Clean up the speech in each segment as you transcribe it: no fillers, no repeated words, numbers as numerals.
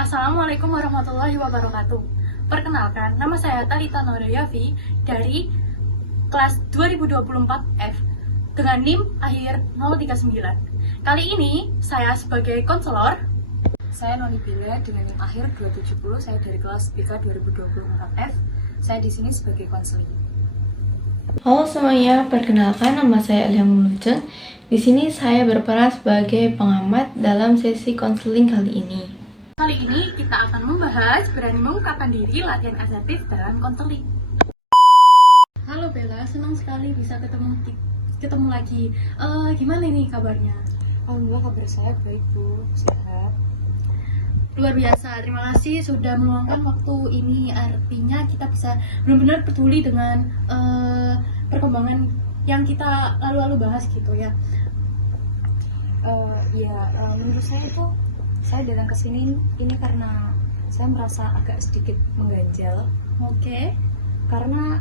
Assalamualaikum warahmatullahi wabarakatuh. Perkenalkan, nama saya Talita Norayafi dari kelas 2024F dengan NIM akhir 039. Kali ini saya sebagai konselor. Saya Noni Bila dengan NIM akhir 270. Saya dari kelas BK 2024F. Saya di sini sebagai konseling. Halo semuanya, perkenalkan nama saya Elia Mulujeng. Di sini saya berperan sebagai pengamat dalam sesi konseling kali ini. Kali ini kita akan membahas berani mengungkapkan diri latihan asertif dalam konseling. Halo Bella, senang sekali bisa ketemu lagi. Gimana ini kabarnya? Alhamdulillah kabar saya baik Bu, sehat. Luar biasa, terima kasih sudah meluangkan waktu ini. Artinya kita bisa benar-benar peduli dengan perkembangan yang kita lalu-lalu bahas gitu ya. Menurut saya itu saya datang ke sini ini karena saya merasa agak sedikit mengganjal. Oke. Karena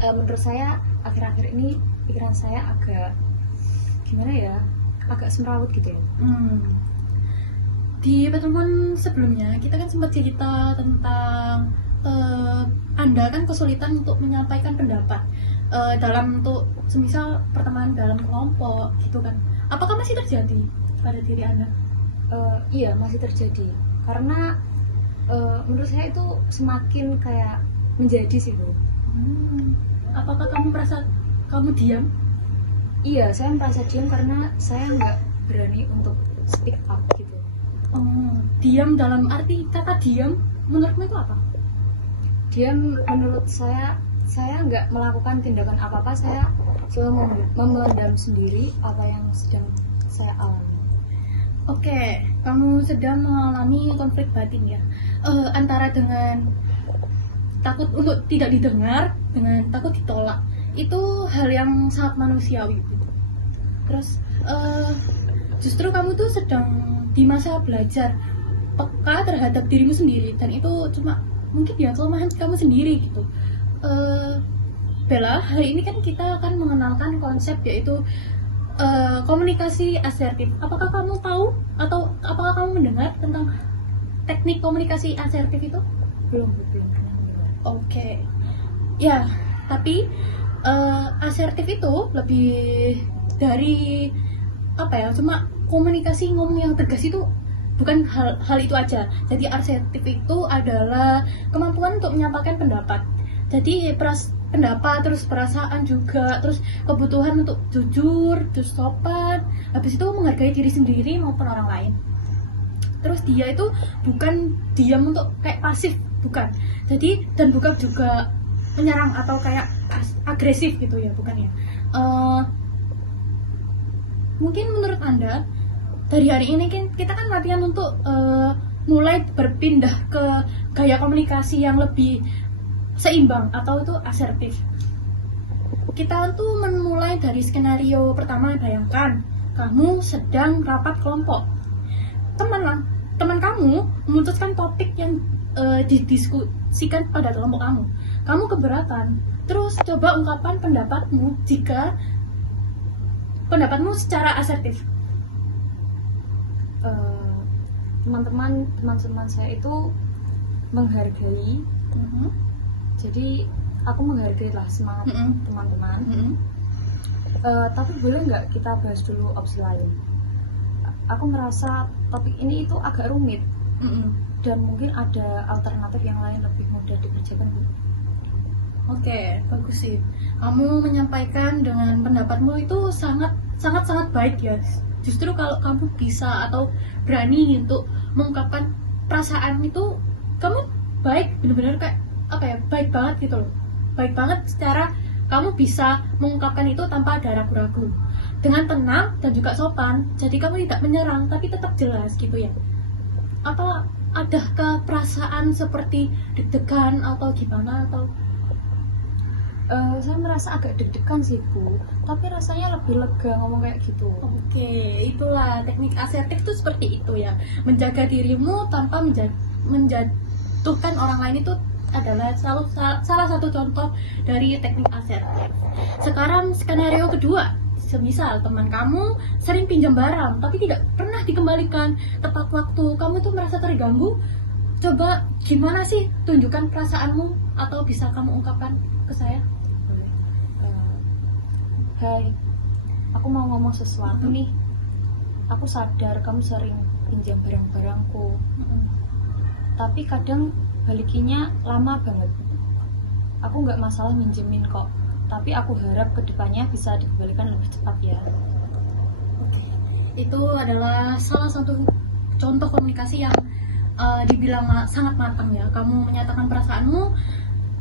menurut saya akhir-akhir ini pikiran saya agak agak semrawut gitu ya. Di pertemuan sebelumnya kita kan sempat cerita tentang Anda kan kesulitan untuk menyampaikan pendapat dalam untuk semisal pertemanan dalam kelompok gitu kan. Apakah masih terjadi pada diri Anda? Iya, masih terjadi. Karena menurut saya itu semakin kayak menjadi sih Bu. Apakah kamu merasa kamu diam? Iya, saya merasa diam karena saya nggak berani untuk speak up gitu. Diam dalam arti kata diam menurutmu itu apa? Diam menurut saya nggak melakukan tindakan apa-apa. Saya selalu memendam sendiri apa yang sedang saya alami. Oke, kamu sedang mengalami konflik batin ya, antara dengan takut untuk tidak didengar dengan takut ditolak. Itu hal yang sangat manusiawi. Terus justru kamu tuh sedang di masa belajar peka terhadap dirimu sendiri, dan itu cuma mungkin ya kelemahan kamu sendiri gitu. Bella, hari ini kan kita akan mengenalkan konsep yaitu komunikasi asertif. Apakah kamu tahu atau apakah kamu mendengar tentang teknik komunikasi asertif itu? Belum. Oke. Ya, tapi asertif itu lebih dari apa ya? Cuma komunikasi ngomong yang tegas itu bukan hal itu aja. Jadi asertif itu adalah kemampuan untuk menyampaikan pendapat. Jadi pendapat, terus perasaan juga, terus kebutuhan untuk jujur, terus sopan, habis itu menghargai diri sendiri maupun orang lain. Terus dia itu bukan diam untuk kayak pasif, bukan. Jadi dan bukan juga menyerang atau kayak agresif gitu ya, bukan ya. Mungkin menurut Anda dari hari ini kan kita kan latihan untuk mulai berpindah ke gaya komunikasi yang lebih seimbang atau itu asertif. Kita tuh memulai dari skenario pertama. Bayangkan kamu sedang rapat kelompok. Teman kamu memutuskan topik yang didiskusikan pada kelompok kamu. Kamu keberatan. Terus coba ungkapkan pendapatmu jika pendapatmu secara asertif. Teman-teman saya itu menghargai. Jadi aku menghargai lah semangat teman-teman. Tapi boleh nggak kita bahas dulu opsi lain? Aku merasa topik ini itu agak rumit dan mungkin ada alternatif yang lain lebih mudah dikerjakan. Oke, bagus sih. Kamu menyampaikan dengan pendapatmu itu sangat baik ya. Justru kalau kamu bisa atau berani untuk mengungkapkan perasaan itu, kamu baik, benar-benar kayak apa ya, baik banget gitu loh. Baik banget secara kamu bisa mengungkapkan itu tanpa ada ragu-ragu, dengan tenang dan juga sopan. Jadi kamu tidak menyerang tapi tetap jelas gitu ya. Apa adakah perasaan seperti deg-degan atau gimana atau? Saya merasa agak deg-degan sih Bu, tapi rasanya lebih lega ngomong kayak gitu. Oke, itulah teknik asertif itu seperti itu ya. Menjaga dirimu tanpa menjatuhkan orang lain itu adalah salah satu contoh dari teknik asertif. Sekarang skenario kedua. semisal teman kamu sering pinjam barang tapi tidak pernah dikembalikan tepat waktu, kamu tuh merasa terganggu. Coba gimana sih tunjukkan perasaanmu, atau bisa kamu ungkapkan ke saya? Hai, aku mau ngomong sesuatu nih. Aku sadar kamu sering pinjam barang-barangku, tapi kadang balikinnya lama banget. Aku nggak masalah minjemin kok, tapi aku harap kedepannya bisa dikembalikan lebih cepat ya. Oke. Itu adalah salah satu contoh komunikasi yang dibilang sangat matang ya. Kamu menyatakan perasaanmu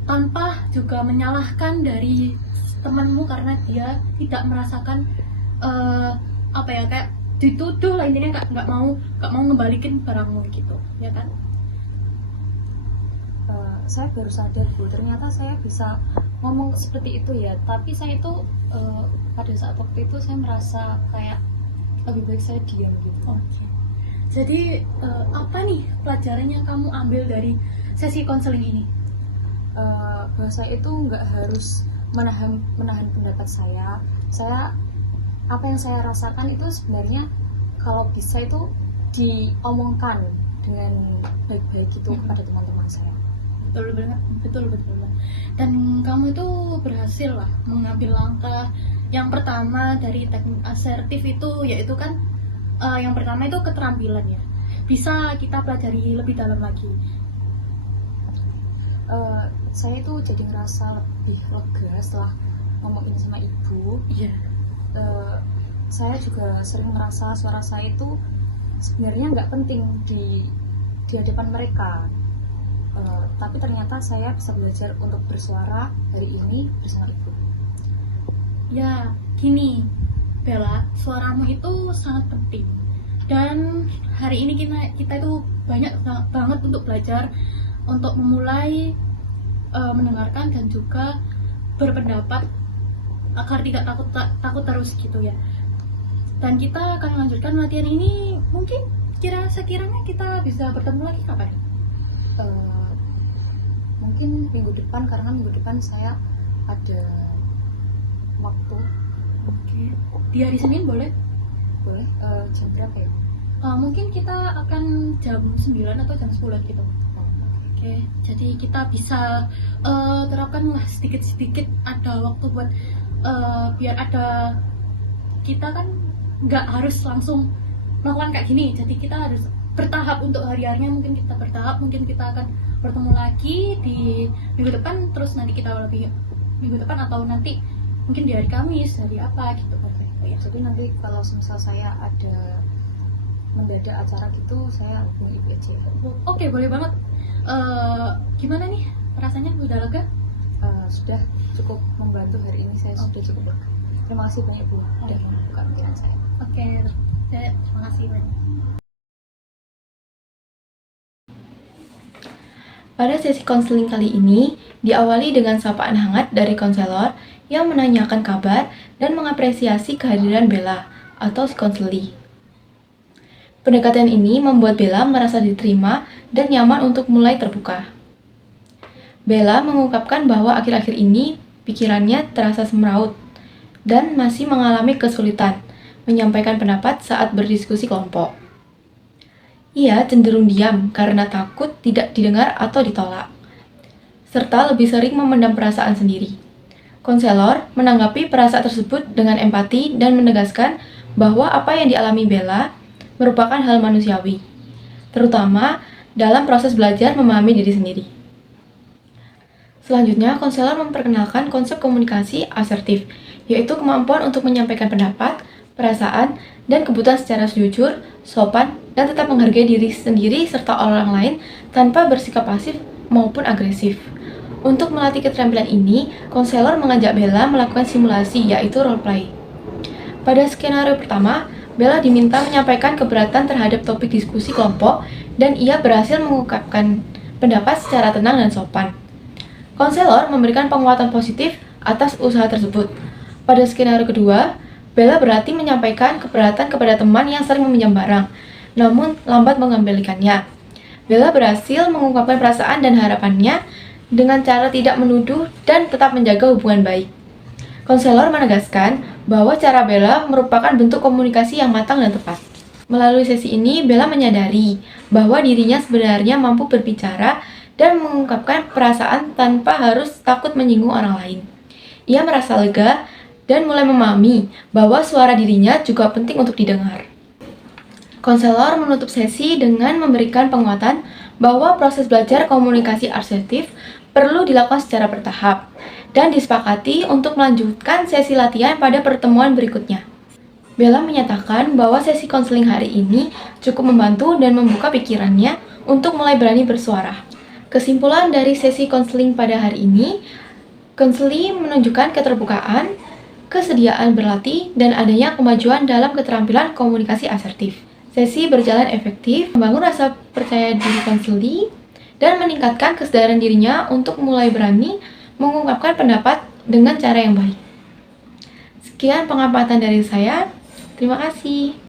tanpa juga menyalahkan dari temanmu karena dia tidak merasakan apa ya, kayak dituduh lah intinya, nggak mau ngembalikin barangmu gitu ya kan. Saya baru sadar Bu, ternyata saya bisa ngomong seperti itu ya. Tapi saya itu pada saat waktu itu saya merasa kayak lebih baik saya diam gitu. Oke. Jadi apa nih pelajarannya kamu ambil dari sesi konseling ini? Bahwa saya itu nggak harus menahan pendapat saya. Apa yang saya rasakan itu sebenarnya kalau bisa itu diomongkan dengan baik-baik gitu kepada teman-teman saya. Betul banget. Dan kamu itu berhasil lah mengambil langkah yang pertama dari teknik asertif itu, yaitu kan yang pertama itu keterampilan ya. Bisa kita pelajari lebih dalam lagi. Saya itu jadi ngerasa lebih lega setelah ngomong ini sama ibu. Iya. Saya juga sering merasa suara saya itu sebenarnya nggak penting di hadapan mereka. Tapi ternyata saya bisa belajar untuk bersuara hari ini bersama ibu. Ya, gini Bella, suaramu itu sangat penting. Dan hari ini kita itu banyak banget untuk belajar, untuk memulai mendengarkan dan juga berpendapat agar tidak takut terus gitu ya. Dan kita akan melanjutkan latihan ini mungkin sekiranya kita bisa bertemu lagi kapan? Mungkin minggu depan, karena minggu depan saya ada waktu. Oke. Di hari Senin boleh? Boleh. Jam berapa ya? Mungkin kita akan jam 9 atau jam 10 gitu. Oke, jadi kita bisa terapkan lah sedikit-sedikit, ada waktu buat biar ada, kita kan nggak harus langsung melakukan kayak gini, jadi kita harus bertahap untuk hari-harinya. Mungkin kita bertahap, mungkin kita akan bertemu lagi di minggu depan, terus nanti kita lebih minggu depan, atau nanti mungkin di hari Kamis, hari apa gitu. Ya, jadi nanti kalau misal saya ada mendadak acara gitu, saya hubungi ibu aja. Oke, boleh banget. Gimana nih rasanya, udah lega? Sudah cukup membantu hari ini, saya sudah cukup lega. Terima kasih banyak Bu udah membuka pikiran saya. Oke, terima kasih banyak. Pada sesi konseling kali ini, diawali dengan sapaan hangat dari konselor yang menanyakan kabar dan mengapresiasi kehadiran Bella atau si konseli. Pendekatan ini membuat Bella merasa diterima dan nyaman untuk mulai terbuka. Bella mengungkapkan bahwa akhir-akhir ini pikirannya terasa semeraut dan masih mengalami kesulitan menyampaikan pendapat saat berdiskusi kelompok. Ia cenderung diam karena takut tidak didengar atau ditolak, serta lebih sering memendam perasaan sendiri. Konselor menanggapi perasaan tersebut dengan empati dan menegaskan bahwa apa yang dialami Bella merupakan hal manusiawi, terutama dalam proses belajar memahami diri sendiri. Selanjutnya, konselor memperkenalkan konsep komunikasi asertif, yaitu kemampuan untuk menyampaikan pendapat, perasaan, dan kebutuhan secara jujur, sopan, dan tetap menghargai diri sendiri serta orang lain tanpa bersikap pasif maupun agresif. Untuk melatih keterampilan ini, konselor mengajak Bella melakukan simulasi, yaitu role play. Pada skenario pertama, Bella diminta menyampaikan keberatan terhadap topik diskusi kelompok dan ia berhasil mengungkapkan pendapat secara tenang dan sopan. Konselor memberikan penguatan positif atas usaha tersebut. Pada skenario kedua, Bella berarti menyampaikan keberatan kepada teman yang sering meminjam barang, namun lambat mengembalikannya. Bella berhasil mengungkapkan perasaan dan harapannya dengan cara tidak menuduh dan tetap menjaga hubungan baik. Konselor menegaskan bahwa cara Bella merupakan bentuk komunikasi yang matang dan tepat. Melalui sesi ini, Bella menyadari bahwa dirinya sebenarnya mampu berbicara dan mengungkapkan perasaan tanpa harus takut menyinggung orang lain. Ia merasa lega dan mulai memahami bahwa suara dirinya juga penting untuk didengar. Konselor menutup sesi dengan memberikan penguatan bahwa proses belajar komunikasi asertif perlu dilakukan secara bertahap dan disepakati untuk melanjutkan sesi latihan pada pertemuan berikutnya. Bella menyatakan bahwa sesi konseling hari ini cukup membantu dan membuka pikirannya untuk mulai berani bersuara. Kesimpulan dari sesi konseling pada hari ini, konseling menunjukkan keterbukaan, kesediaan berlatih, dan adanya kemajuan dalam keterampilan komunikasi asertif. Sesi berjalan efektif, membangun rasa percaya diri konseling, dan meningkatkan kesadaran dirinya untuk mulai berani mengungkapkan pendapat dengan cara yang baik. Sekian pengamatan dari saya. Terima kasih.